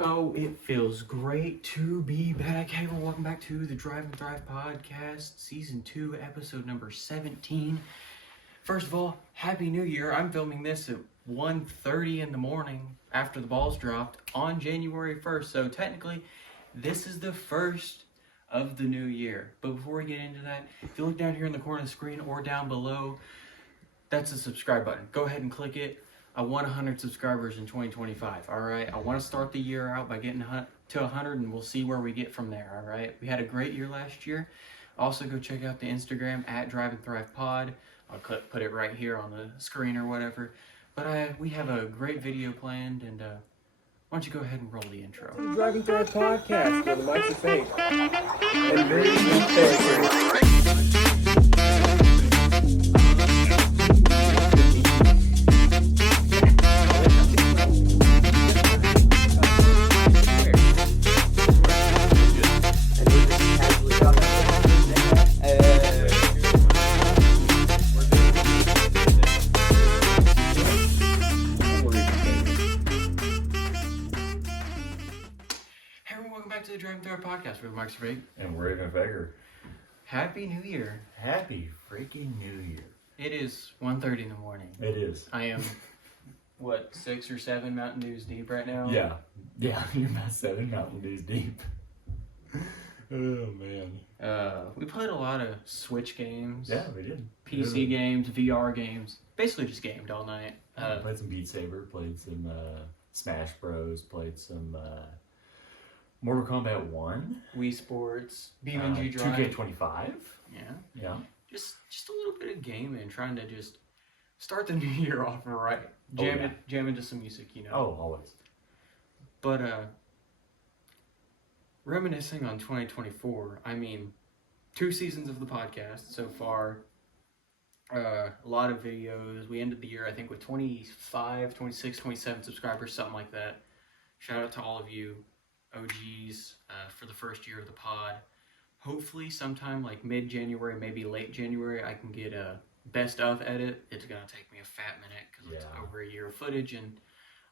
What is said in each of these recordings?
Oh, it feels great to be back. Hey everyone, welcome back to the Drive and Thrive podcast, season 2, episode number 17. First of all, Happy New Year. I'm filming this at 1:30 in the morning after the balls dropped on January 1st. So technically, this is the first of the new year. But before we get into that, if you look down here in the corner of the screen or down below, that's the subscribe button. Go ahead and click it. I want 100 subscribers in 2025, all right? I want to start the year out by getting to 100, and we'll see where we get from there, all right? We had a great year last year. Also, go check out the Instagram, at Drive and Thrive Pod. I'll put it right here on the screen or whatever. But we have a great video planned, and why don't you go ahead and roll the intro. The Drive and Thrive podcast, where the mics are fake. And very fake. Podcast with Mike's Big. And we're even faker. Happy New Year. Happy freaking New Year. It is 1:30 in the morning. It is. I am, 6 or 7 Mountain Dews deep right now? Yeah, you're about 7 Mountain Dews deep. Oh, man. We played a lot of Switch games. Yeah, we did. PC games, VR games. Basically just gamed all night. Played some Beat Saber, played some Smash Bros, played some Mortal Kombat 1, Wii Sports, BeamNG Drive, 2K25. Yeah. Just a little bit of gaming, trying to just start the new year off right. Jam into some music, you know. Oh, always. But reminiscing on 2024, I mean, 2 seasons of the podcast so far. A lot of videos. We ended the year, I think, with 25, 26, 27 subscribers, something like that. Shout out to all of you OGs for the first year of the pod. Hopefully sometime like mid-January, maybe late January, I can get a best of edit. It's gonna take me a fat minute because it's over a year of footage, and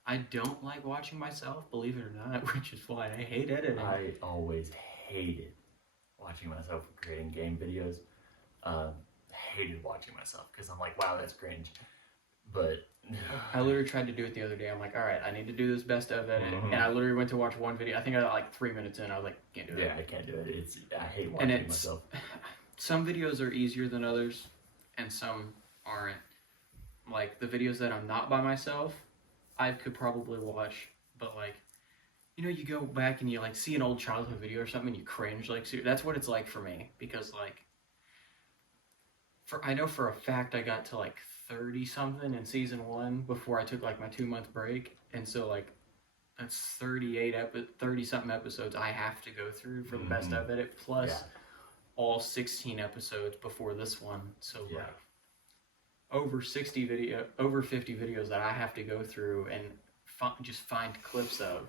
I don't like watching myself, believe it or not, which is why I hate editing. I always hated watching myself creating game videos. Hated watching myself because I'm like, wow, that's cringe. But I literally tried to do it the other day. I'm like, all right, I need to do this best of edit. And I literally went to watch one video. I think I got like 3 minutes in. I was like, can't do it. Yeah, I can't do it. I hate watching myself. Some videos are easier than others, and some aren't. Like the videos that I'm not by myself, I could probably watch. But like, you go back and you like see an old childhood video or something and you cringe. Like, so that's what it's like for me. Because like, I know for a fact I got to like 30 something in season 1 before I took like my 2-month break, and so like that's 30 something episodes I have to go through for the best of it, plus all 16 episodes before this one. So like over 50 videos that I have to go through and just find clips of.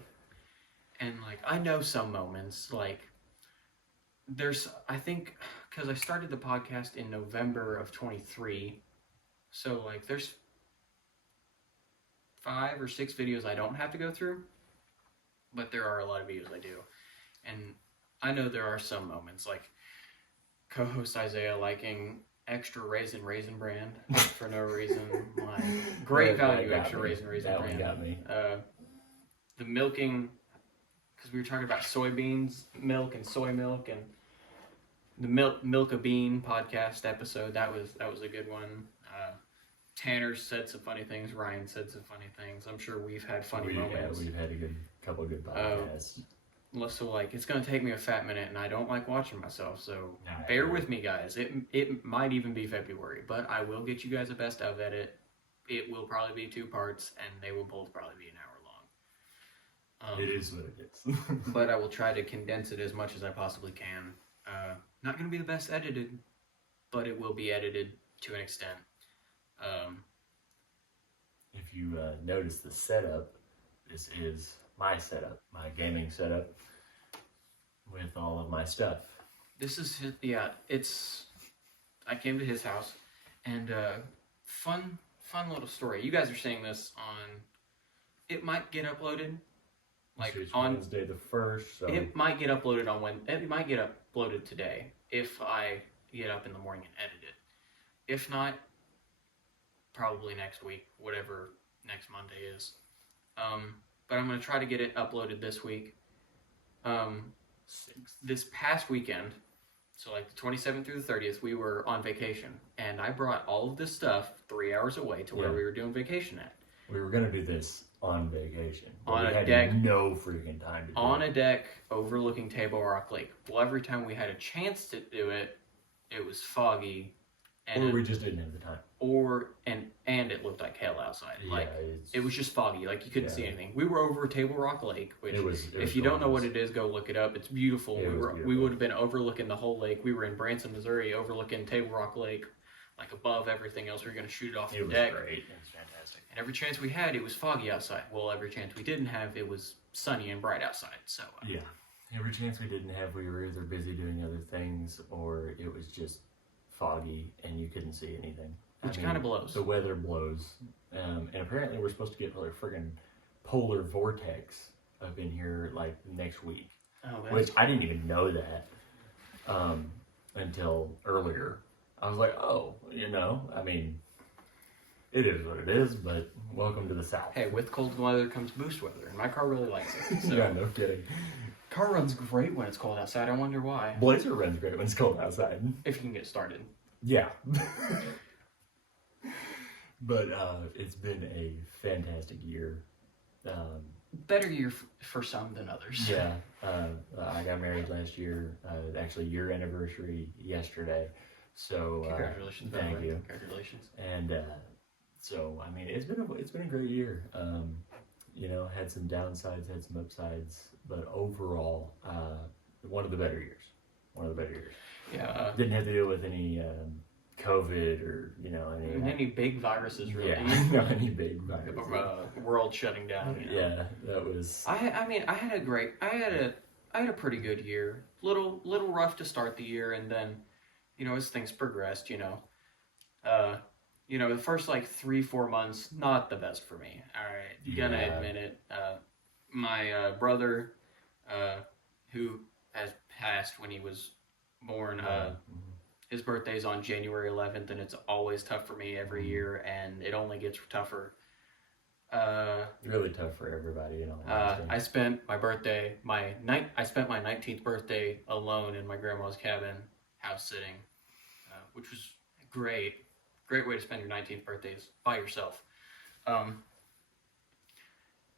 And like I know some moments, like I think because I started the podcast in November of 23. So, like, there's 5 or 6 videos I don't have to go through, but there are a lot of videos I do. And I know there are some moments, like co-host Isaiah liking extra raisin brand for no reason. Like, great value extra raisin brand. That one got me. The milking, because we were talking about soybeans milk and soy milk, and the Milk a Bean podcast episode, that was a good one. Tanner said some funny things. Ryan said some funny things. I'm sure we've had funny moments. We've had a couple of good podcasts. So like, it's gonna take me a fat minute, and I don't like watching myself. So bear with me, guys. It might even be February, but I will get you guys a best of edit. It will probably be 2 parts, and they will both probably be an hour long. It is what it is. But I will try to condense it as much as I possibly can. Not going to be the best edited, but it will be edited to an extent. If you notice the setup, this is my setup, my gaming setup with all of my stuff. This is I came to his house, and fun little story. You guys are seeing this on, it might get uploaded Like it's on Wednesday the 1st. So it might get uploaded on when it might get uploaded today if I get up in the morning and edit it. If not, probably next week, whatever next Monday is. But I'm gonna try to get it uploaded this week. 6th. This past weekend, so like the 27th through the 30th, we were on vacation, and I brought all of this stuff 3 hours away to where we were doing vacation at. We were gonna do this on vacation. On we a had deck. no freaking time to do On it. a deck overlooking Table Rock Lake. Well, every time we had a chance to do it, it was foggy, and Or we just didn't have the time. and it looked like hell outside. Like it's- it was just foggy. Like you couldn't see Yeah. anything. We were over Table Rock Lake, which it was if you don't know what gorgeous. it is, go look it up. It's beautiful. It was We beautiful. would have been overlooking the whole lake. We were in Branson, Missouri, overlooking Table Rock Lake, like above everything else. We were going to shoot it off It the was deck. great. It was fantastic. And every chance we had, it was foggy outside. Well, every chance we didn't have, it was sunny and bright outside. So Yeah. Every chance we didn't have, we were either busy doing other things or it was just foggy and you couldn't see anything. Which kind of blows. The weather blows. And apparently we're supposed to get like a friggin' polar vortex up in here like next week. Oh, Which I didn't even know that until earlier. I was like, oh, I mean, it is what it is, but welcome to the South. Hey, with cold weather comes boost weather, and my car really likes it. So. Yeah, no kidding. Car runs great when it's cold outside. I wonder why. Blazer runs great when it's cold outside. If you can get started. Yeah. But it's been a fantastic year. Better year for some than others. Yeah. I got married last year. Actually, year anniversary yesterday. So Congratulations. by the thank way. you. Congratulations. And so I mean, it's been a great year. Had some downsides, had some upsides, but overall, one of the better years. One of the better years. Yeah. Didn't have to deal with any COVID or Any big viruses really. Yeah, not any big viruses. World shutting down. Yeah, that was. I had a pretty good year. Little rough to start the year, and then, as things progressed, the first like 3-4 months, not the best for me. All right, gonna admit it. My brother, who has passed when he was born, his birthday's on January 11th, and it's always tough for me every year, and it only gets tougher. Really tough for everybody, I spent my 19th birthday alone in my grandma's cabin, house sitting, which was great. Great way to spend your 19th birthday is by yourself.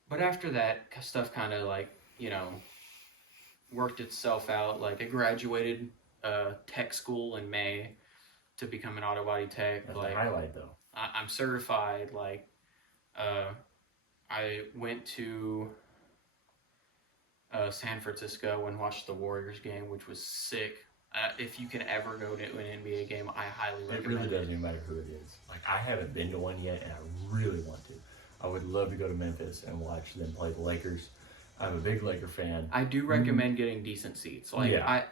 But after that, stuff kind of like, worked itself out. Like I graduated tech school in May to become an auto body tech. That's like the highlight, though. I'm certified. Like I went to San Francisco and watched the Warriors game, which was sick. If you can ever go to an NBA game, I highly It recommend really doesn't even matter who it is. Like, I haven't been to one yet, and I really want to. I would love to go to Memphis and watch them play the Lakers. I'm a big Laker fan. I do recommend getting decent seats. Like Yeah.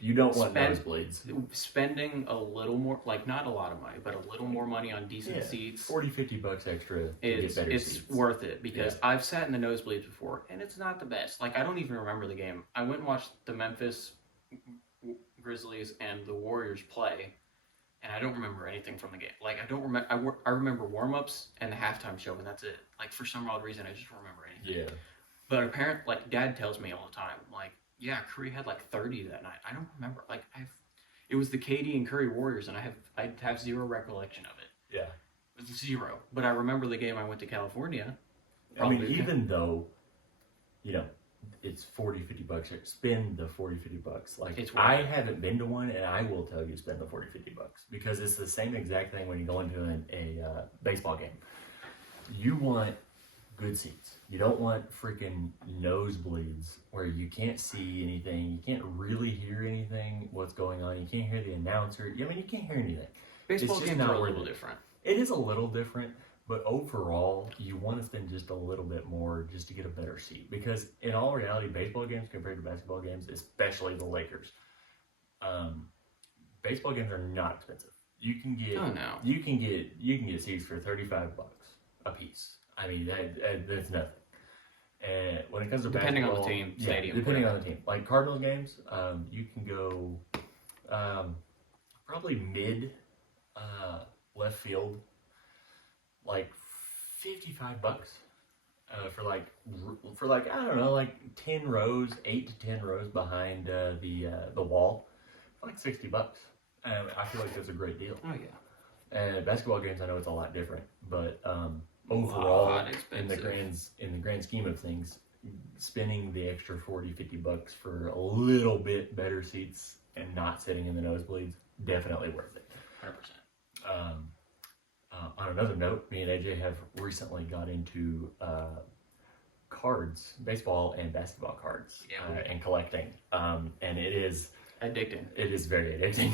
You don't want Spend- nosebleeds. spending a little more, like not a lot of money, but a little more money on decent seats. $40-50 extra to get better It's seats. worth it because I've sat in the nosebleeds before, and it's not the best. Like I don't even remember the game. I went and watched the Memphis Grizzlies and the Warriors play, and I don't remember anything from the game. Like I don't remember. I remember warm-ups and the halftime show, and that's it. Like for some odd reason, I just don't remember anything. Yeah. But apparently, like Dad tells me all the time, like, yeah, Curry had like 30 that night. I don't remember. Like it was the KD and Curry Warriors, and I have zero recollection of it. Yeah. It was zero. But I remember the game I went to California. I mean, even though, it's $40-50, spend the $40-50. Like, It's worth I it. haven't been to one, and I will tell you spend the $40-50 because it's the same exact thing when you go into a baseball game. You want good seats. You don't want freaking nosebleeds where you can't see anything. You can't really hear anything, what's going on. You can't hear the announcer. I mean, you can't hear anything. Baseball just games not are a worth little it. different. It is a little different, but overall, you want to spend just a little bit more just to get a better seat. Because in all reality, baseball games compared to basketball games, especially the Lakers, baseball games are not expensive. You can get you can get seats for $35 a piece. I mean, that's nothing. And when it comes to depending basketball, on the team, stadium, depending on the team, like Cardinals games, you can go probably mid left field, like $55 for like I don't know, like 10 rows, 8 to 10 rows behind the wall, like $60. I feel like that's a great deal. Oh yeah. And basketball games, I know it's a lot different, but overall, in the grand scheme of things, spending the extra $40-$50 for a little bit better seats and not sitting in the nosebleeds, definitely worth it. 100%. On another note, me and AJ have recently got into cards, baseball and basketball cards, and collecting. And it is addicting. It is very addicting.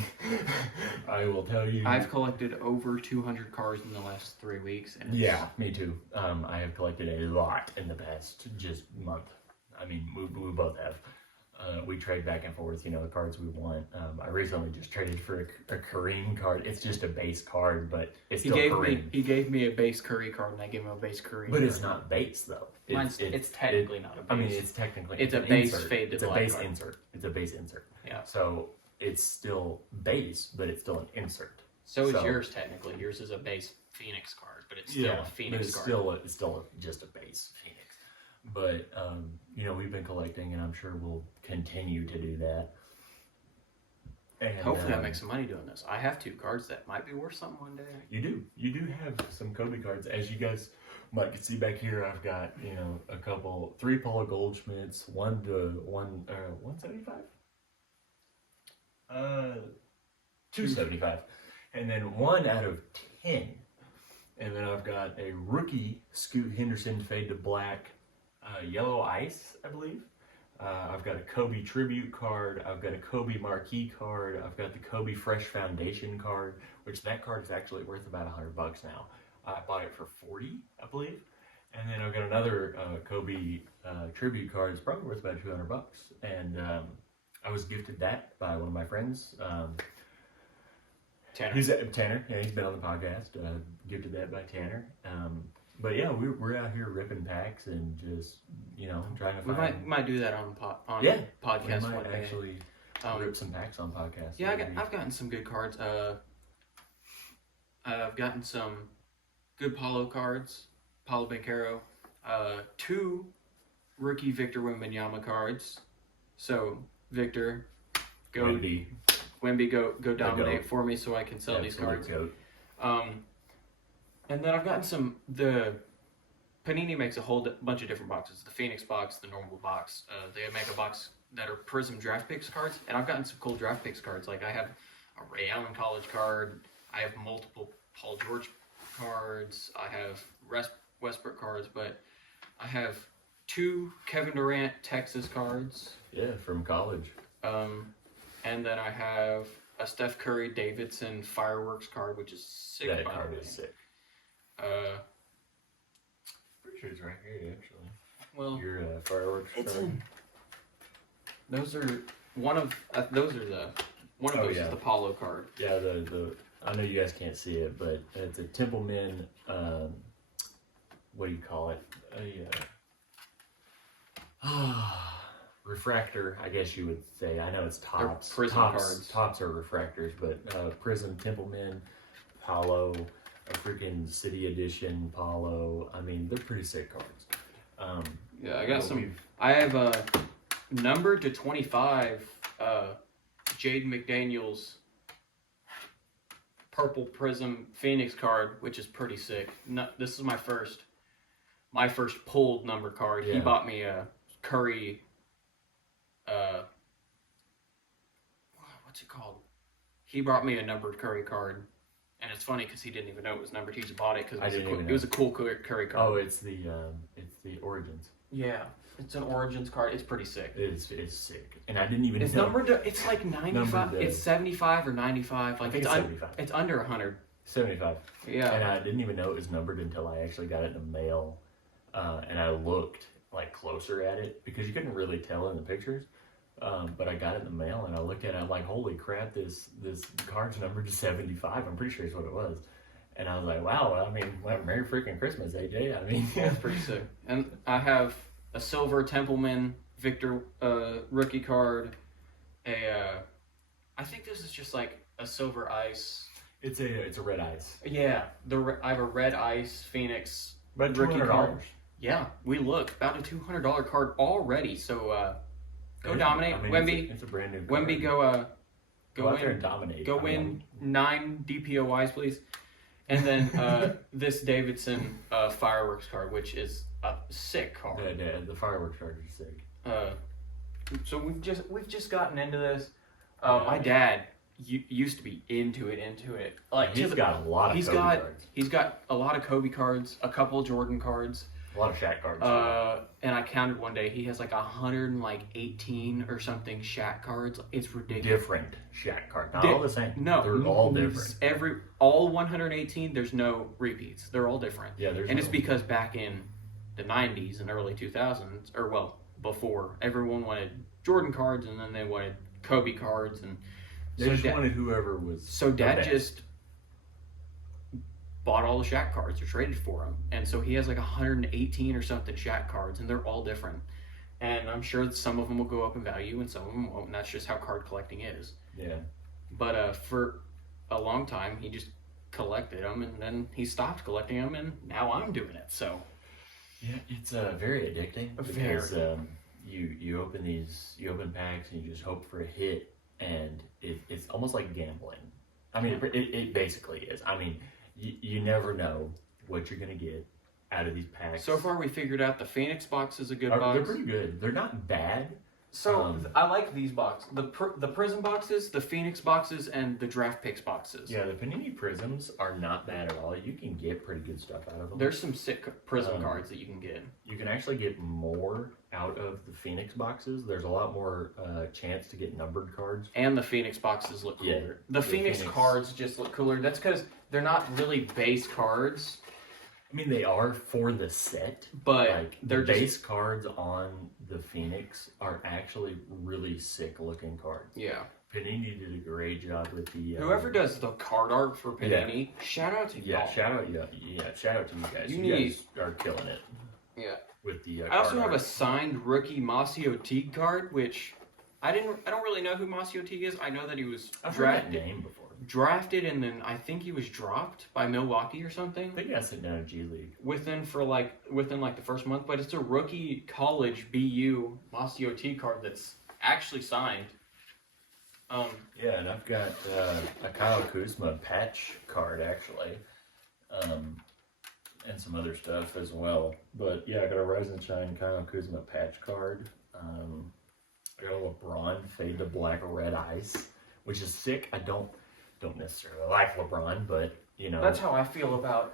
I will tell you. I've collected over 200 cards in the last 3 weeks. And yeah, me too. I have collected a lot in the past just month. I mean, we both have. We trade back and forth, the cards we want. I recently just traded for a Kareem card. It's just a base card, but it's still Kareem. He gave me a base Curry card, and I gave him a base Curry But card. it's not base, though. It's technically not a base. I mean, it's technically... It's a base insert. faded It's a black base card. insert. It's a base insert. Yeah. So it's still base, but it's still an insert. So is yours, technically. Yours is a base Phoenix card, but it's still a Phoenix card. It's still just a base Phoenix. But, we've been collecting, and I'm sure we'll continue to do that. And, hopefully I make some money doing this. I have 2 cards that might be worth something one day. You do. You do have some Kobe cards. As you guys might see back here, I've got, 3 Paula Goldschmidts, 175? 275. And then 1 out of 10. And then I've got a rookie Scoot Henderson fade to black, yellow ice, I believe. I've got a Kobe tribute card. I've got a Kobe marquee card. I've got the Kobe Fresh Foundation card, which that card is actually worth about $100 now. I bought it for $40, I believe. And then I've got another Kobe tribute card. It's probably worth about $200. And I was gifted that by one of my friends. Tanner. Tanner. Yeah, he's been on the podcast. Gifted that by Tanner. But yeah, we're out here ripping packs and just trying to find. We might do that on podcast. We one might day. actually rip some packs on podcast. Yeah, I've gotten some good cards. I've gotten some good Paulo cards, Paulo Banchero. 2 rookie Victor Wembanyama cards. So Victor, go Wemby, go dominate for me so I can sell these cards. Goat. And then I've gotten the Panini makes a whole bunch of different boxes. The Phoenix box, the normal box. They make a box that are Prism draft picks cards, and I've gotten some cool draft picks cards. Like I have a Ray Allen college card. I have multiple Paul George cards. I have Westbrook cards, but I have 2 Kevin Durant Texas cards. Yeah, from college. And then I have a Steph Curry Davidson fireworks card, which is sick. That card is sick. Pretty sure it's right here, actually. Well, your fireworks card. Those are one of those is the Paulo card. Yeah, the I know you guys can't see it, but it's a Templeman. What do you call it? Refractor, I guess you would say. I know it's tops. Prism cards. Tops are refractors, but Prism, Templeman, Paulo, a freaking City Edition Paulo. I mean, they're pretty sick cards. Yeah, I got some. I have a numbered to 25 Jade McDaniels Purple Prism Phoenix card, which is pretty sick. This is my first pulled number card. Yeah. He bought me a Curry. What's it called? He brought me a numbered Curry card, and it's funny because he didn't even know it was numbered. He just bought it because it was a cool Curry card. Oh, it's the Origins. Yeah, it's an Origins card. It's pretty sick. It's sick, and I didn't even. It's numbered to. It's like 95. It's 75 or 95. Like it's 75. It's under 100. 75. Yeah. And I didn't even know it was numbered until I actually got it in the mail, and I looked like closer at it because you couldn't really tell in the pictures. But I got it in the mail and I looked at it. I'm like, holy crap! This card's numbered to 75. I'm pretty sure it's what it was. And I was like, wow. I mean, well, Merry freaking Christmas, AJ. I mean, yeah, it's pretty sick. And I have a silver Templeman Victor rookie card. I think this is just like a silver ice. It's a red ice. Yeah, I have a red ice Phoenix But rookie $200. card. Yeah, we look about a $200 card already. So go dominate, I mean, Wemby. It's a brand new card. Wemby, go out there and dominate. Go win 9 DPOIs, please. And then this Davidson fireworks card, which is a sick card. Yeah, the fireworks card is sick. So we've just gotten into this. My dad used to be into it. Like he's got a lot of Kobe cards. He's got a lot of Kobe cards, a couple Jordan cards, a lot of Shaq cards. And I counted one day. He has like 118 or something Shaq cards. It's ridiculous. Different Shaq cards, not all the same. No, they're all different. All 118. There's no repeats. They're all different. Yeah, it's because back in the 90s and early 2000s, or well before, everyone wanted Jordan cards and then they wanted Kobe cards and. They just wanted whoever was. So Dad just bought all the Shaq cards or traded for them, and so he has like 118 or something Shaq cards, and they're all different. And I'm sure that some of them will go up in value, and some of them won't. And that's just how card collecting is. Yeah. But for a long time, he just collected them, and then he stopped collecting them, and now I'm doing it. So. Yeah, it's very addicting because you open packs and you just hope for a hit. And it's almost like gambling. I mean, it basically is. I mean, you never know what you're going to get out of these packs. So far, we figured out the Phoenix box is a good box. They're pretty good. They're not bad. So I like these boxes. The Prism boxes, the Phoenix boxes, and the Draft Picks boxes. Yeah, the Panini Prisms are not bad at all. You can get pretty good stuff out of them. There's some sick Prism cards that you can get. You can actually get more out of the Phoenix boxes. There's a lot more chance to get numbered cards. And the Phoenix boxes look cooler. Yeah, the Phoenix cards just look cooler. That's because they're not really base cards. I mean, they are for the set, but like they're the base cards on the Phoenix are actually really sick looking cards. Yeah. Panini did a great job with the. Whoever does the card art for Panini, shout out to y'all. Shout out to you guys. You guys are killing it. Yeah. With the. I also have a signed rookie Masio Teague card, which I don't really know who Masio Teague is. I know that he was drafted. Heard that name before. Drafted, and then I think he was dropped by Milwaukee or something. I think he got sent down to G League within the first month. But it's a rookie college BU Masio Teague card that's actually signed. Yeah, and I've got a Kyle Kuzma patch card actually, and some other stuff as well. But yeah, I got a Rise and Shine Kyle Kuzma patch card. I got a LeBron Fade to Black Red Ice, which is sick. I don't necessarily like LeBron, but you know. That's how I feel about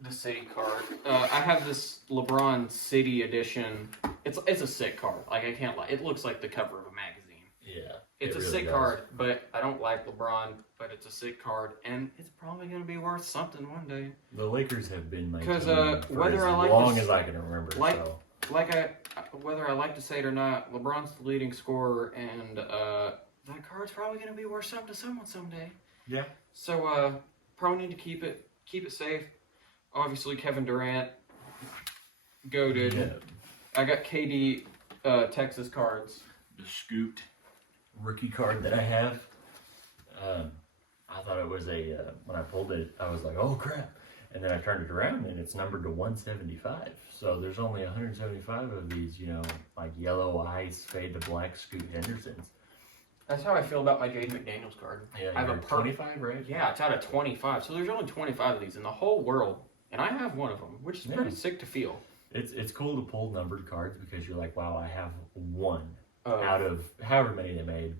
the City card. I have this LeBron City edition. It's a sick card. Like, I can't lie. It looks like the cover of a magazine. Yeah. It's a really sick card, but I don't like LeBron, but it's a sick card, and it's probably going to be worth something one day. The Lakers have been my team for whether as long as I can remember. Whether I like to say it or not, LeBron's the leading scorer, and that card's probably going to be worth something to someone someday. Yeah. So probably need to keep it safe. Obviously, Kevin Durant, goated. Yeah. I got KD Texas cards. The Scoot rookie card that I have. I thought it was when I pulled it, I was like, oh crap. And then I turned it around and it's numbered to 175. So there's only 175 of these, like yellow ice, fade to black Scoot Hendersons. That's how I feel about my Jaden McDaniels card. Yeah, I have a 25, right? Yeah, it's out of 25. So there's only 25 of these in the whole world. And I have one of them, which is pretty sick to feel. It's cool to pull numbered cards because you're like, wow, I have one out of however many they made.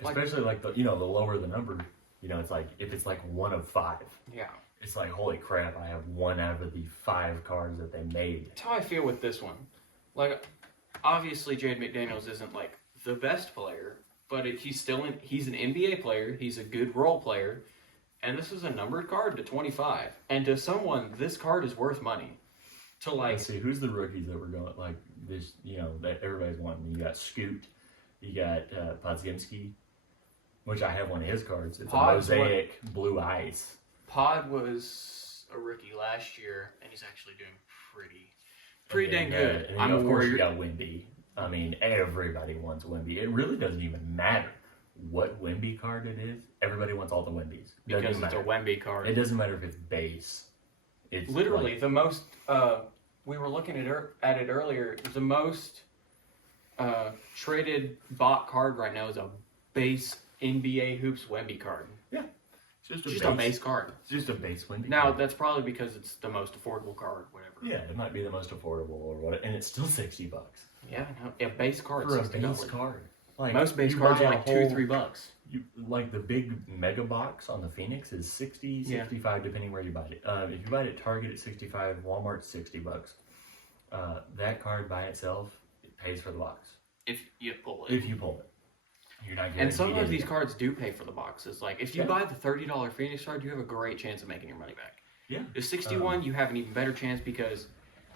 Especially like the lower the number, it's like if it's like 1 of 5. Yeah. It's like, holy crap, I have 1 out of the 5 cards that they made. That's how I feel with this one. Like, obviously Jaden McDaniels isn't like the best player, but he's an NBA player. He's a good role player. And this is a numbered card to 25. And to someone, this card is worth money. Let's see, who's the rookies that were going, like, this, that everybody's wanting? You got Scoot, you got Podziemski, which I have one of his cards. It's a mosaic blue ice. Pod was a rookie last year, and he's actually doing pretty dang good. And then, I'm of a course, you Warrior. got Wemby. I mean, everybody wants a Wemby. It really doesn't even matter what Wemby card it is. Everybody wants all the Wembys. Because it's a Wemby card. It doesn't matter if it's base. It's literally like, the most. We were looking at it earlier. The most traded bot card right now is a base NBA Hoops Wemby card. yeah, it's Just a base card. It's just a base Wemby. Now card. that's probably because it's the most affordable card, whatever. Yeah, it might be the most affordable or what, and it's still $60 Yeah, no, a base card. for a is base $60. card. Like Most base you cards buy are a like whole- $2-3. You like the big mega box on the Phoenix is 60, 65 depending where you buy it. If you buy it at Target at 65, Walmart $60. That card by itself, it pays for the box. If you pull it. If you pull it, you're not. And some of guaranteed these anything. cards do pay for the boxes. Like if you Yeah. buy the $30 Phoenix card, you have a great chance of making your money back. Yeah. The 61, you have an even better chance because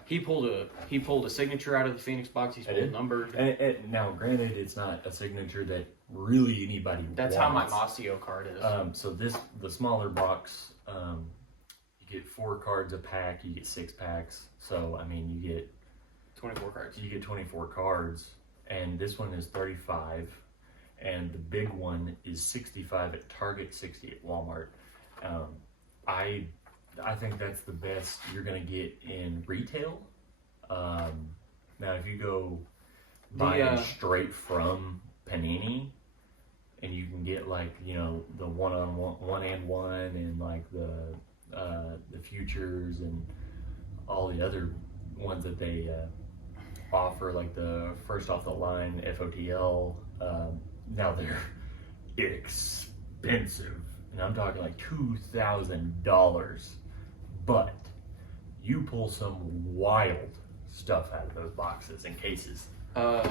he pulled a signature out of the Phoenix box. He's I pulled did. numbered. And now, granted, it's not a signature that really anybody. That's wants. how my Masio card is. So the smaller box, you get 4 cards a pack. You get 6 packs. So I mean, you get 24 cards. You get 24 cards, and this one is 35, and the big one is 65 at Target, 60 at Walmart. I think that's the best you're gonna get in retail. Now, if you go buy them straight from Panini, and you can get like the one and like the futures and all the other ones that they offer, like the first off the line FOTL. Now they're expensive, and I'm talking like $2,000. But you pull some wild stuff out of those boxes and cases. At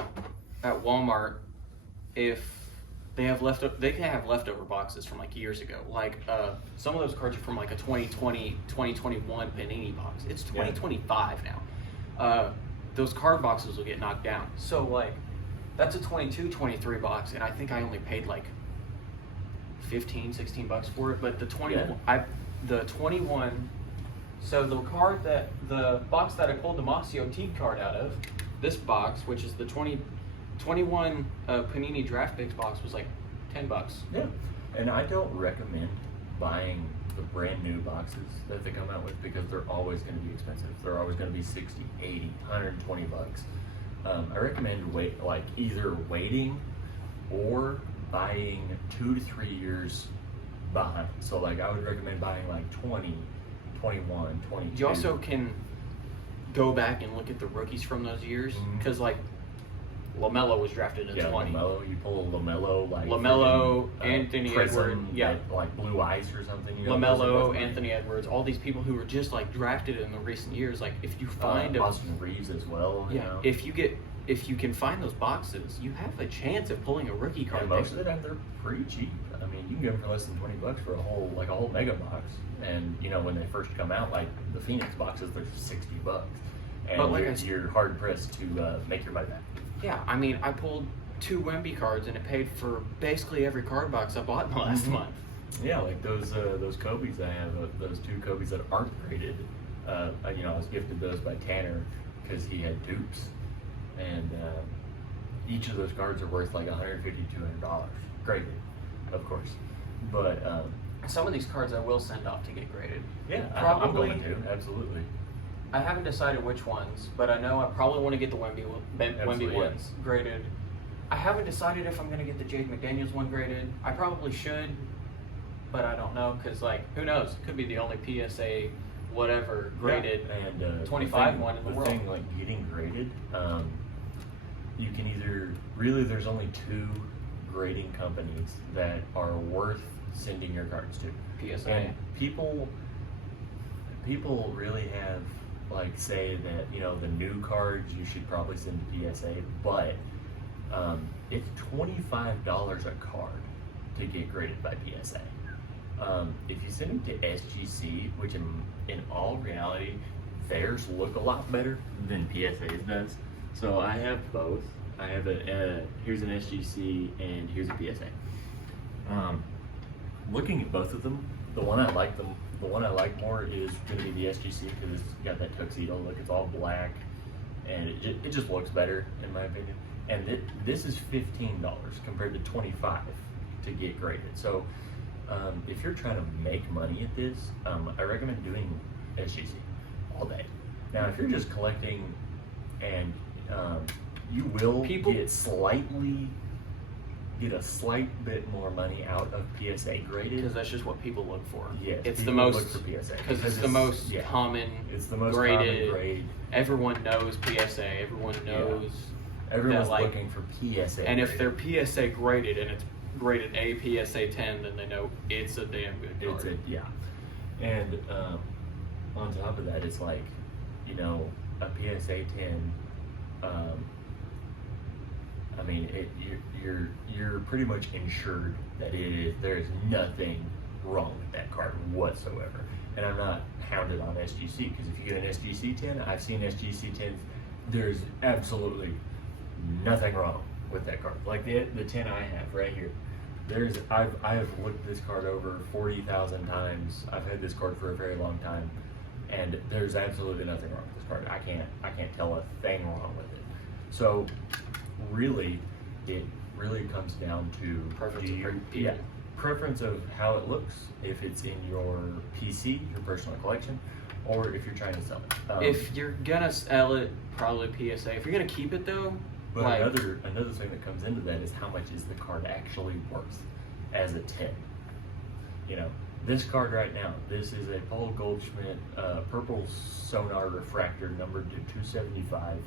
Walmart, if they have they can have leftover boxes from like years ago. Like some of those cards are from like a 2020, 2021 Panini box. It's 2025 now. Those card boxes will get knocked down. So like that's a 22, 23 box, and I think I only paid like $15-16 for it. But the 21. So the box that I pulled the Masio Teague card out of, this box, which is the 2021 Panini Draft Picks box, was like $10. Yeah, and I don't recommend buying the brand new boxes that they come out with because they're always going to be expensive. They're always going to be 60, 80, $120. I recommend either waiting or buying 2 to 3 years behind. So like I would recommend buying like 20, 21, 22. You also can go back and look at the rookies from those years because like LaMelo was drafted in 20. LaMelo, you pull LaMelo like LaMelo, freaking, Anthony Prism, Edwards, like Blue Ice or something. LaMelo, Anthony Edwards, all these people who were just like drafted in the recent years. Like if you find Austin Reeves as well. if you can find those boxes, you have a chance of pulling a rookie card. And most of the time they're pretty cheap. I mean, you can get them for less than $20 for a whole mega box. And when they first come out, like the Phoenix boxes, they're $60. And But like you're hard pressed to make your money back. Yeah, I mean, I pulled 2 Wemby cards and it paid for basically every card box I bought in the last month. Yeah, like those Kobe's I have, those 2 Kobe's that aren't graded. I was gifted those by Tanner because he had dupes, and each of those cards are worth like $150, $200 graded, of course. But some of these cards I will send off to get graded. Yeah, I'm Probably. going to absolutely. I haven't decided which ones, but I know I probably want to get the Wemby Absolutely, ones graded. I haven't decided if I'm going to get the Jade McDaniels one graded. I probably should, but I don't know because, like, who knows? It could be the only PSA whatever graded and 25 one in the world. Thing like getting graded, you can either there's only 2 grading companies that are worth sending your cards to. PSA. And people really have say that the new cards you should probably send to PSA, but it's $25 a card to get graded by PSA. If you send them to SGC, which in all reality theirs look a lot better than PSA's does. So I have both. I have here's an SGC and here's a PSA. Looking at both of them, the one I like more is going to be the SGC because it's got that tuxedo look. It's all black. and it just looks better in my opinion. And this is $15 compared to $25 to get graded. So if you're trying to make money at this, I recommend doing SGC all day. Now, if you're just collecting, and you will get a slight bit more money out of PSA graded, because that's just what people look for. Yes, it's the most look for PSA because it's the most common. It's the most graded. common grade. Everyone knows PSA. Everyone knows. Everyone's that, like, looking for PSA. And graded. if they're PSA graded and it's graded a PSA 10, then they know it's a damn good card. And on top of that, it's like, you know, a PSA 10. I mean, you're pretty much insured that there is nothing wrong with that card whatsoever. And I'm not hounded on SGC, because if you get an SGC 10, I've seen SGC 10s. There's absolutely nothing wrong with that card. Like the 10 I have right here. I have looked this card over 40,000 times. I've had this card for a very long time, and there's absolutely nothing wrong with this card. I can't tell a thing wrong with it. So really, it really comes down to preference of how it looks, if it's in your PC, your personal collection, or if you're trying to sell it. If you're gonna sell it, probably PSA. If you're gonna keep it though, but another thing that comes into that is how much is the card actually worth as a 10. You know, this card right now, this is a Paul Goldschmidt purple sonar refractor numbered to 275.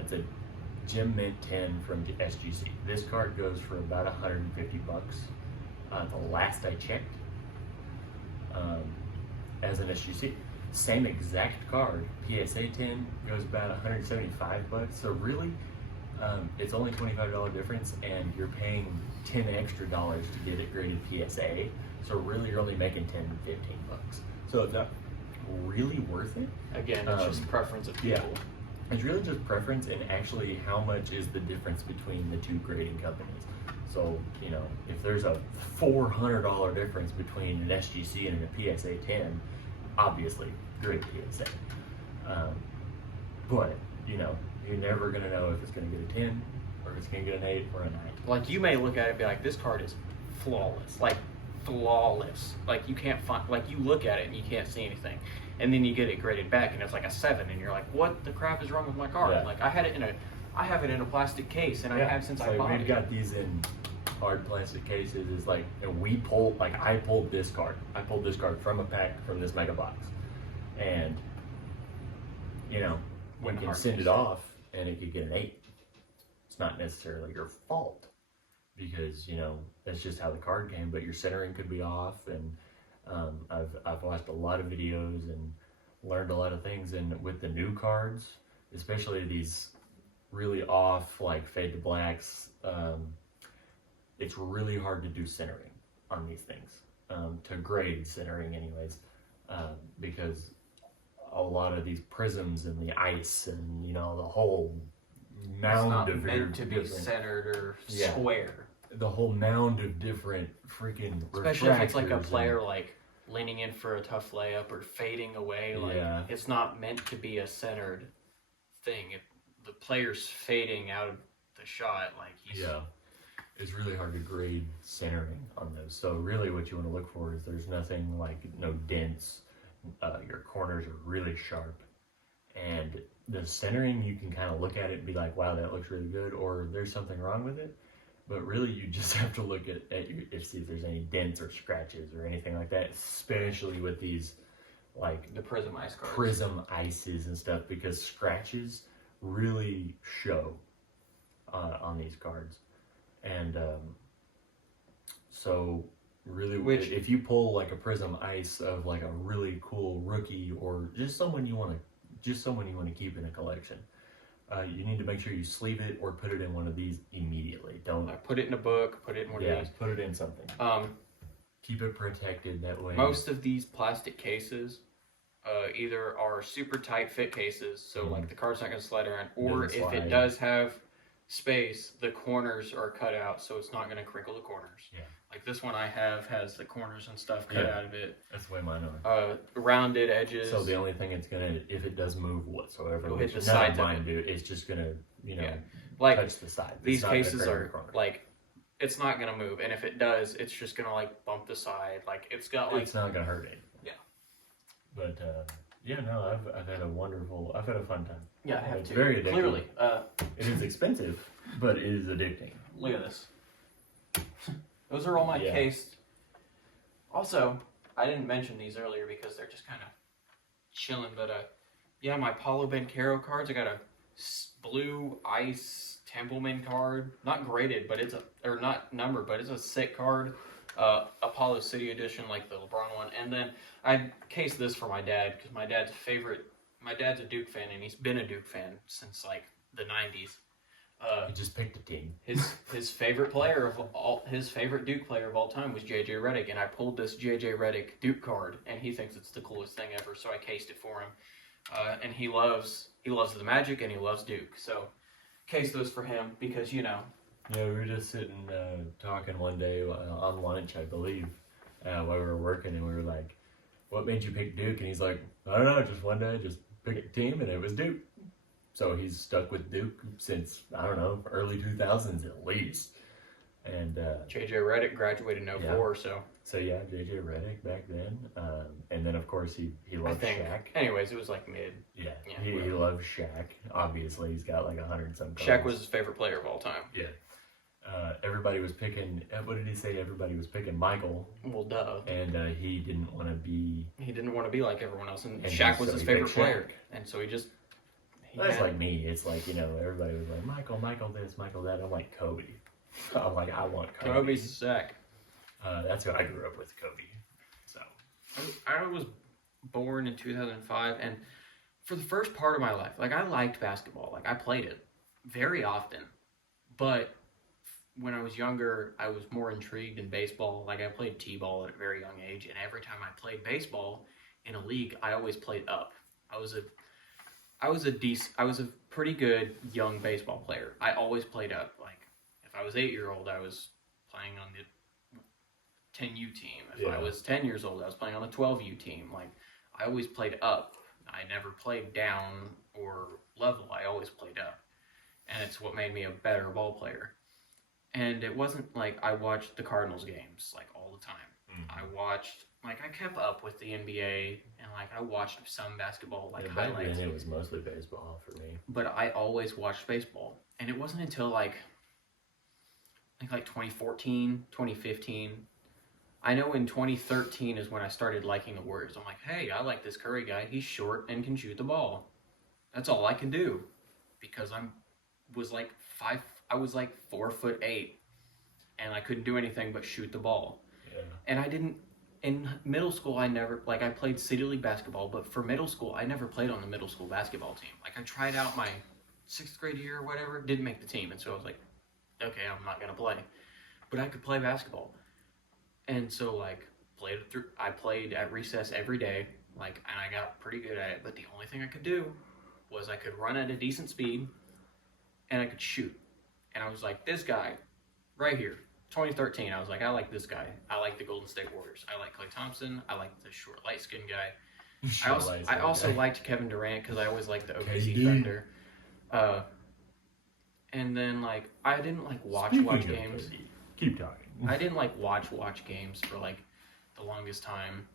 It's a Gem Mint 10 from SGC. This card goes for about $150. The last I checked, as an SGC. Same exact card, PSA 10 goes about $175. So really, it's only $25 difference, and you're paying $10 extra to get it graded PSA. So really, you're only making 10, 15 bucks. So it's not really worth it. Again, it's just preference of people. Yeah. It's really just preference, and actually how much is the difference between the two grading companies. So, you know, if there's a $400 difference between an SGC and a PSA 10, obviously, great PSA. But, you know, you're never going to know if it's going to get a 10, or if it's going to get an 8 or a 9. Like, you may look at it and be like, this card is flawless. Like, flawless. Like, you can't find, like, you look at it and you can't see anything. And then you get it graded back and it's like a 7, and you're like, what the crap is wrong with my card? Yeah. Like, I have it in a plastic case, and I have since I bought it. We've got these in hard plastic cases. Is like, and I pulled this card. I pulled this card from a pack from this mega box, and you know, we can send it off and it could get an 8. It's not necessarily your fault, because you know that's just how the card came. But your centering could be off, and I've watched a lot of videos and learned a lot of things. And with the new cards, especially these really off, like fade to blacks, it's really hard to do centering on these things, to grade centering anyways, because a lot of these prisms and the ice and, you know, the whole mound of meant to be centered or square. The whole mound of different freaking especially if it's like a player like leaning in for a tough layup or fading away, like it's not meant to be a centered thing. If the player's fading out of the shot, like it's really hard to grade centering on those. So really what you want to look for is there's nothing, like no dents, your corners are really sharp, and the centering, you can kind of look at it and be like, wow, that looks really good, or there's something wrong with it. But really, you just have to look at see if there's any dents or scratches or anything like that, especially with these, like the Prism Ice cards. Prism Ices and stuff, because scratches really show on these cards. And so really, if you pull like a Prism Ice of like a really cool rookie, or just someone you want to keep in a collection, you need to make sure you sleeve it or put it in one of these immediately. Don't put it in a book, put it in one of these. Put it in something. Keep it protected that way. Most of these plastic cases either are super tight fit cases, so like the card's not going to slide around, or if it does have space, the corners are cut out, so it's not going to crinkle the corners. Yeah. Like this one I have has the corners and stuff cut out of it. That's the way mine are. Rounded edges. So the only thing it's gonna, if it does move whatsoever, It'll which hit the none of sides of mine do, it's just gonna, like touch the side. these cases are like, it's not gonna move, and if it does, it's just gonna like bump the side. Like it's got like it's not gonna hurt it. Yeah. But I've had a fun time. Yeah, I have it's to. very addicting. Clearly, it is expensive, but it is addicting. Look at this. Those are all my cased. Also, I didn't mention these earlier because they're just kind of chilling, but my Paulo Banchero cards. I got a blue ice Templeman card, not graded, but or not numbered, but it's a sick card. Apollo City edition, like the LeBron one, and then I cased this for my dad because my dad's a Duke fan, and he's been a Duke fan since like the '90s. He just picked a team. His favorite Duke player of all time was JJ Redick, and I pulled this JJ Redick Duke card, and he thinks it's the coolest thing ever. So I cased it for him, and he loves the Magic and he loves Duke. So case those for him because Yeah, we were just sitting talking one day on lunch, I believe, while we were working, and we were like, "What made you pick Duke?" And he's like, "I don't know, just one day I just picked a team, and it was Duke." So he's stuck with Duke since, I don't know, early 2000s at least. And JJ Redick graduated in 04, so yeah, JJ Redick back then. And then, of course, he loved Shaq. Anyways, it was like mid. Yeah, he loved Shaq. Obviously, he's got like 100-some goals. Shaq was his favorite player of all time. Yeah. Everybody was picking, what did he say? Everybody was picking Michael. Well, duh. And he didn't want to be... He didn't want to be like everyone else. And Shaq was his favorite player. And so he just... That's like me. It's like, everybody was like, Michael this, Michael that. I'm like, Kobe. I'm like, I want Kobe. Kobe's sick. That's who I grew up with, Kobe. So I was born in 2005, and for the first part of my life, like, I liked basketball. Like, I played it very often. But when I was younger, I was more intrigued in baseball. Like, I played t-ball at a very young age, and every time I played baseball in a league, I always played up. I was a pretty good young baseball player. I always played up. Like, if I was 8-year-old, I was playing on the 10U team. If I was 10 years old, I was playing on the 12U team. Like, I always played up. I never played down or level. I always played up. And it's what made me a better ball player. And it wasn't like I watched the Cardinals games, like, all the time. Mm-hmm. I kept up with the NBA, and, like, I watched some basketball, like, highlights. Back then it was mostly baseball for me. But I always watched baseball. And it wasn't until, like 2014, 2015. I know in 2013 is when I started liking the Warriors. I'm like, hey, I like this Curry guy. He's short and can shoot the ball. That's all I can do. Because I was like 4'8", and I couldn't do anything but shoot the ball. Yeah. And in middle school, I played City League basketball, but for middle school, I never played on the middle school basketball team. Like, I tried out my 6th grade year or whatever, didn't make the team, and so I was like, okay, I'm not going to play. But I could play basketball. And so, like, I played at recess every day, like, and I got pretty good at it, but the only thing I could do was I could run at a decent speed, and I could shoot. And I was like, this guy, right here, 2013, I was like, I like this guy. I like the Golden State Warriors. I like Klay Thompson. I like the short, light-skinned guy. I also liked Kevin Durant because I always liked the OKC Thunder. And then, like, I didn't, like, watch games. Keep talking. I didn't, like, watch games for, like, the longest time.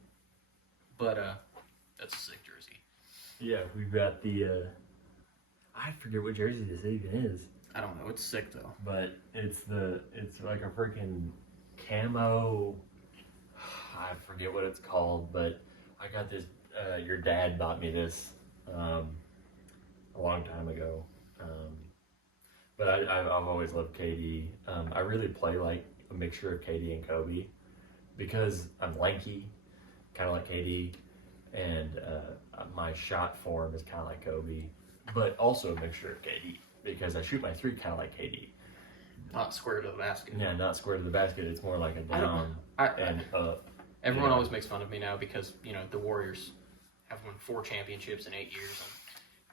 But, that's a sick jersey. Yeah, we've got the, I forget what jersey this even is. I don't know. It's sick, though. But it's like a freaking camo, I forget what it's called, but I got this, your dad bought me this, a long time ago. But I've always loved KD. I really play like a mixture of KD and Kobe because I'm lanky, kind of like KD, and my shot form is kind of like Kobe, but also a mixture of KD because I shoot my three kind of like KD. Not square to the basket. Yeah, not square to the basket. It's more like a down and up. Everyone always makes fun of me now because, the Warriors have won 4 championships in 8 years. And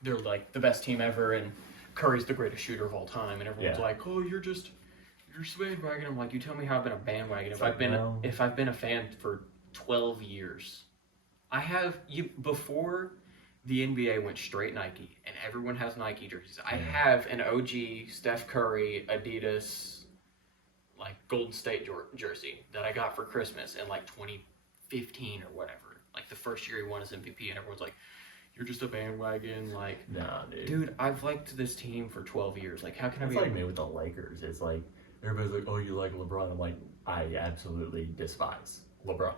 they're like the best team ever. And Curry's the greatest shooter of all time, and everyone's Yeah. like, "Oh, you're bandwagon." I'm like, you tell me how I've been a bandwagon. It's If like, I've been a fan for 12 years, I have before the NBA went straight Nike, and everyone has Nike jerseys. I have an OG Steph Curry Adidas like Golden State jersey that I got for Christmas in like 2015 or whatever. Like the first year he won his MVP, and everyone's like, "You're just a bandwagon." Like, nah, dude. dude, I've liked this team for 12 years. Like, how can I It's be? like me with the Lakers. It's like everybody's like, "Oh, you like LeBron?" I'm like, I absolutely despise LeBron.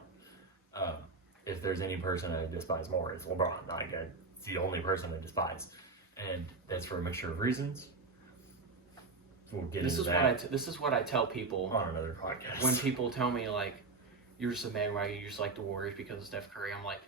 If there's any person I despise more, it's LeBron. Like, it's the only person I despise, and that's for a mixture of reasons. We'll get into that. This is what I tell people on another podcast. when people tell me like, "You're just a bandwagon. You just like the Warriors because of Steph Curry." I'm like,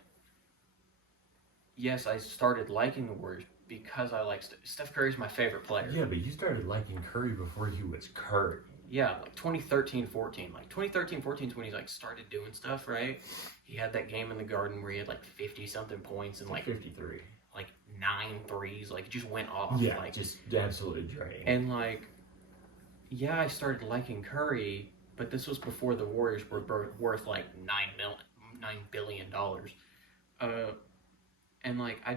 yes, I started liking the Warriors because I like Steph Curry's my favorite player. Yeah, but you started liking Curry before he was Curry. Yeah, like 2013-14. Like 2013-14 is when he like started doing stuff, right? He had that game in the Garden where he had like 50-something points and like 53. like 9 threes. Like, it just went off. Yeah, like, just absolutely draining. And like, yeah, I started liking Curry, but this was before the Warriors were worth like $9 billion. And like, I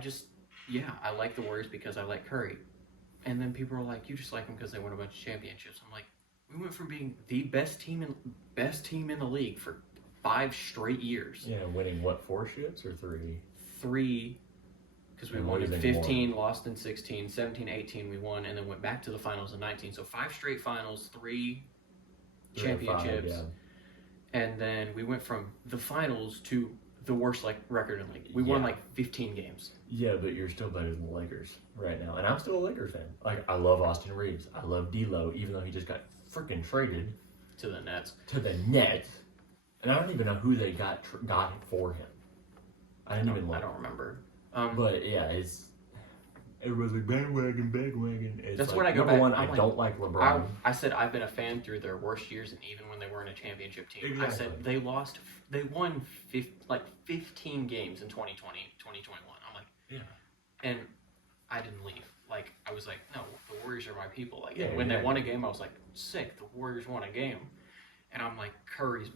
like the Warriors because I like Curry. And then people are like, "You just like them because they won a bunch of championships." I'm like, we went from being the best team in the league for 5 straight years. Yeah, winning what, 4 ships or 3? 3, because we And won in losing 15, 1. lost in 16, 17, 18 we won, and then went back to the finals in 19. So 5 straight finals, 3 championships. 5, yeah. And then we went from the finals to the worst record in the league. We won like 15 games. Yeah, but you're still better than the Lakers right now. And I'm still a Lakers fan. Like, I love Austin Reeves. I love D'Lo, even though he just got freaking traded To the Nets. to the Nets. And I don't even know who they got for him. I didn't even look. I don't remember. But yeah, everybody's like bandwagon. It's That's like, what I go number back. one, I'm I don't like LeBron. I said I've been a fan through their worst years, and even when they weren't a championship team. Exactly. I said they won 15 games in 2020, 2021. I'm like, Yeah. and I didn't leave. Like, I was like, no, the Warriors are my people. Like, Yeah, when they won a exactly. game, I was like, sick. The Warriors won a game, and I'm like,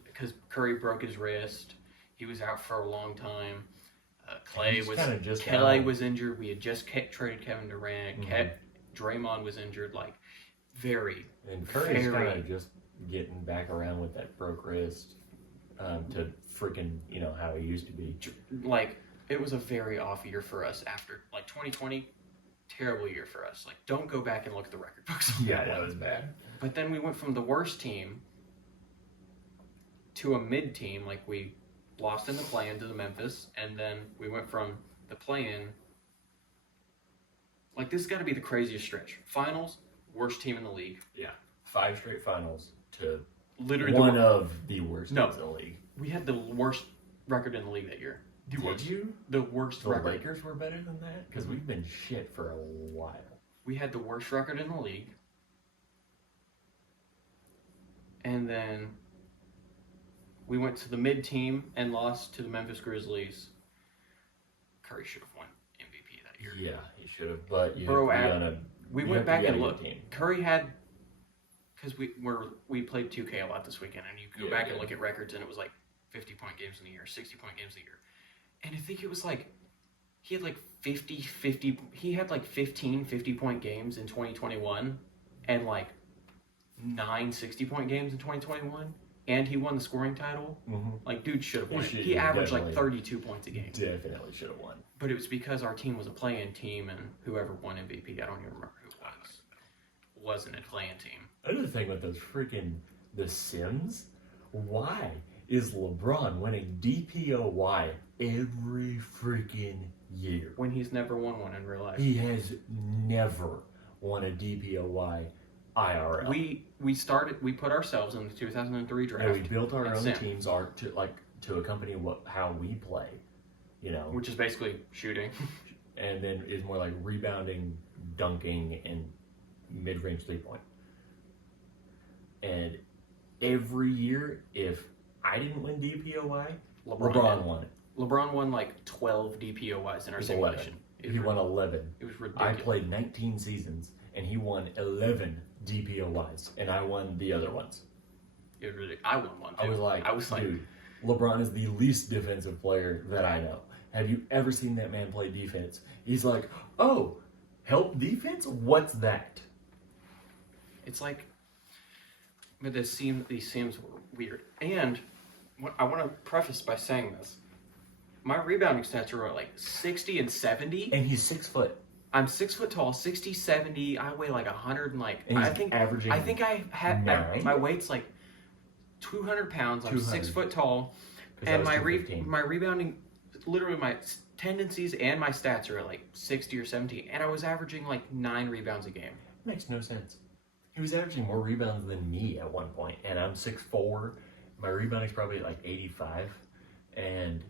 because Curry broke his wrist. He was out for a long time. Clay He's kinda just Clay out. was injured. We had just traded Kevin Durant. Draymond was injured. Like, And Curry's kind of just getting back around with that broke wrist to freaking, how he used to be. like, it was a very off year for us after, like, 2020, terrible year for us. Like, don't go back and look at the record books. Yeah, that was bad. But then we went from the worst team to a mid team. Like, we lost in the play-in to the Memphis, and then we went from the play-in. Like, this has got to be the craziest stretch. Finals, worst team in the league. Yeah. 5 straight finals to Literally one of the worst No. teams in the league. We had the worst record in the league that year. Did you? The worst The record. Lakers were better than that? Because we've been shit for a while. We had the worst record in the league. And then we went to the mid team and lost to the Memphis Grizzlies. Curry should have won MVP that year. Yeah, he should have. But you Bro, have to be on a, We you went have to back be on and a looked. good team. Curry had, because we played 2K a lot this weekend, and you go Yeah, back yeah. and look at records, and it was like 50-point games in the year, 60-point games in the year. And I think it was like, he had like 15 50-point games in 2021, and like 9 60-point games in 2021, and he won the scoring title. Mm-hmm. Like, dude should have won. He should- He averaged like definitely. 32 points a game. Definitely should have won. But it was because our team was a play-in team, and whoever won MVP, I don't even remember who it was, wasn't a play-in team. Another thing with those freaking The Sims, why is LeBron winning DPOY every freaking year? When he's never won one in real life. He has never won a DPOY IRL. We put ourselves in the 2003 draft. Yeah, we built our and own Sim, teams to accompany how we play, which is basically shooting. and then is more like rebounding, dunking, and mid-range 3-point. And every year, if I didn't win DPOY, LeBron won it. LeBron won like 12 DPOYs in our It was simulation. 11. He won 11. It was I ridiculous. played 19 seasons, and he won 11 DPOYs, and I won the other ones. I won one too. I was like, dude, LeBron is the least defensive player that I know. Have you ever seen that man play defense? He's like, oh, help defense? What's that? It's like, but these seems weird. And I want to preface by saying this. My rebounding stats are like 60 and 70. And he's 6 foot. I'm 6 foot tall, 60, 70. I weigh like 100 and like, And he's I think I have, my weight's like 200 pounds. I'm 6 foot tall. And my rebounding, literally my tendencies and my stats are at like 60 or 70. And I was averaging like 9 rebounds a game. Makes no sense. He was averaging more rebounds than me at one point, and I'm 6'4". My rebounding's probably at like 85, and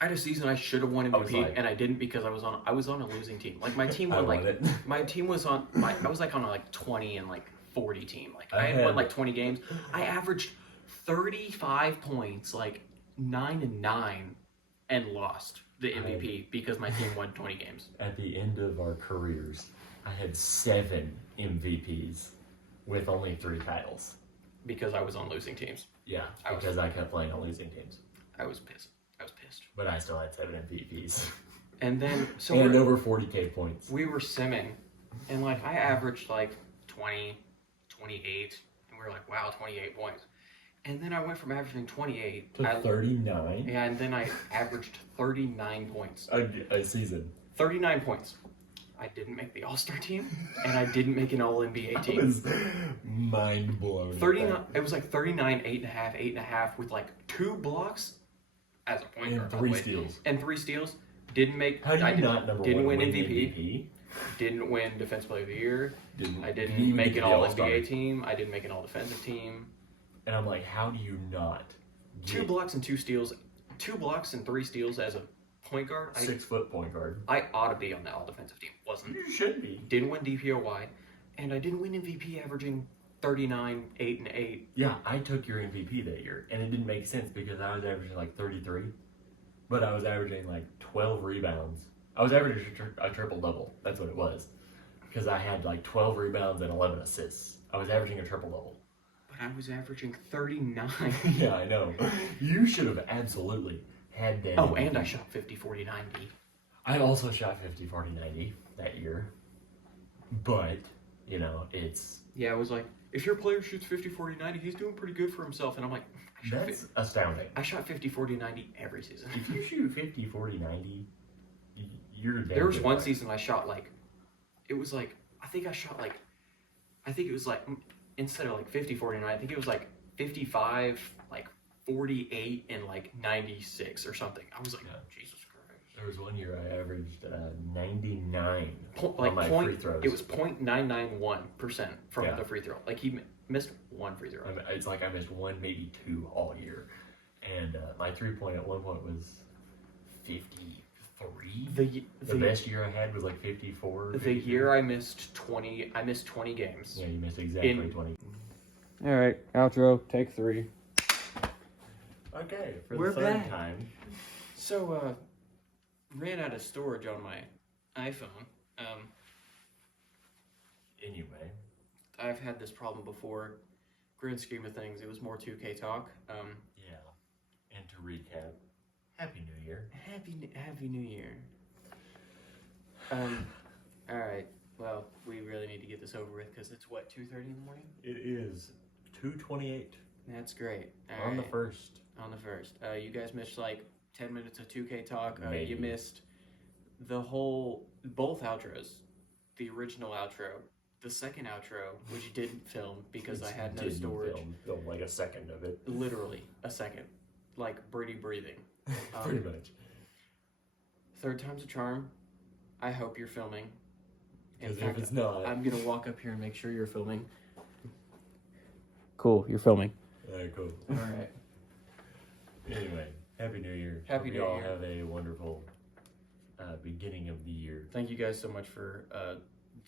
I had a season I should have won MVP, and I didn't because I was on a losing team. Like my team won my team was on I was like on a like 20 and like 40 team. Like I had won like 20 games. I averaged 35 points, like 9 and 9, and lost the MVP because my team won 20 games. At the end of our careers, I had 7 MVPs with only 3 titles. Because I was on losing teams. Yeah, because I kept playing on losing teams. I was pissed. But I still had 7 MVPs. And then and over 40K points. We were simming, and like I averaged like 20, 28, and we were like, wow, 28 points. And then I went from averaging 28 to 39. Yeah, and then I averaged 39 points. A season. 39 points. I didn't make the All-Star team, and I didn't make an All-NBA team. I was mind blown. 39. It was like 39, 8.5, 8.5 with like 2 blocks as a point guard. And 3 steals. Didn't make. How do you not number didn't one win MVP. Didn't win Defensive Player of the Year. I didn't make an All-NBA team. I didn't make an All-Defensive team. And I'm like, how do you not? 2 blocks and 2 steals. 2 blocks and 3 steals as a point guard. 6 foot point guard. I ought to be on the all-defensive team. Wasn't. You should be. Didn't win DPOY, and I didn't win MVP averaging 39, 8, and 8. Yeah, I took your MVP that year, and it didn't make sense because I was averaging like 33, but I was averaging like 12 rebounds. I was averaging a triple-double. That's what it was. Because I had like 12 rebounds and 11 assists. I was averaging a triple-double. But I was averaging 39. Yeah, I know. You should have absolutely had that. Oh, and I shot 50, 40, 90. I also shot 50, 40, 90 that year. But, you know, it's... Yeah, it was like, if your player shoots 50, 40, 90, he's doing pretty good for himself. And I'm like, that's astounding. I shot 50, 40, 90 every season. If you shoot 50, 40, 90, you're dead. There was one season I shot like, it was like, I think it was like, instead of like 50, 40, 90, I think it was like 55, like 48, and like 96 or something. I was like, Jesus Christ. There was one year I averaged 99 like on my free throws. It was 0.991% from the free throw. Like he missed 1 free throw. It's like I missed 1, maybe 2 all year. And my 3-point at one point was 53. The best year I had was like 54. The year I missed 20 games. Yeah, you missed exactly 20. All right, outro, take 3. Okay, for the third time. So, ran out of storage on my iPhone. Anyway. I've had this problem before. Grand scheme of things, it was more 2K talk. Yeah. And to recap, Happy New Year. Happy New Year. Alright. Well, we really need to get this over with because it's what, 2:30 in the morning? It is 2:28. That's great. On the first. You guys missed like 10 minutes of 2K talk. Maybe. You missed both outros. The original outro, the second outro, which didn't film because I had no storage. Film like a second of it. Literally a second. Like Brady breathing. Pretty much. Third time's a charm. I hope you're filming. Because if it's not... I'm going to walk up here and make sure you're filming. Cool, you're filming. Alright, cool. Alright. Anyway, Happy New Year. Happy New Year. Hope you all have a wonderful beginning of the year. Thank you guys so much for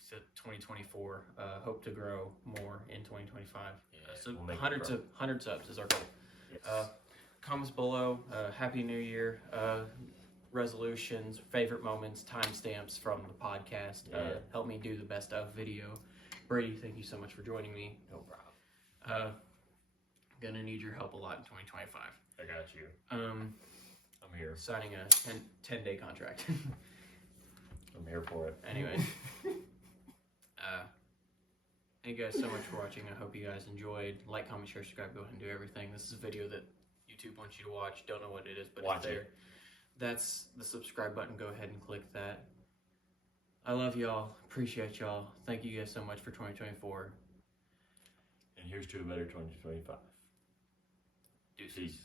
2024. Hope to grow more in 2025. Yeah, So we'll 100 subs is our goal. Yes. Comments below. Happy New Year. Resolutions, favorite moments, timestamps from the podcast. Help me do the best of video. Brady, thank you so much for joining me. No problem. Gonna need your help a lot in 2025. I got you. I'm here. Signing a 10-day contract. I'm here for it. Anyway. Thank you guys so much for watching. I hope you guys enjoyed. Like, comment, share, subscribe, go ahead and do everything. This is a video that YouTube wants you to watch. Don't know what it is, but Watch it's there. it. That's the subscribe button. Go ahead and click that. I love y'all. Appreciate y'all. Thank you guys so much for 2024. And here's to a better 2025. Deuces. Peace.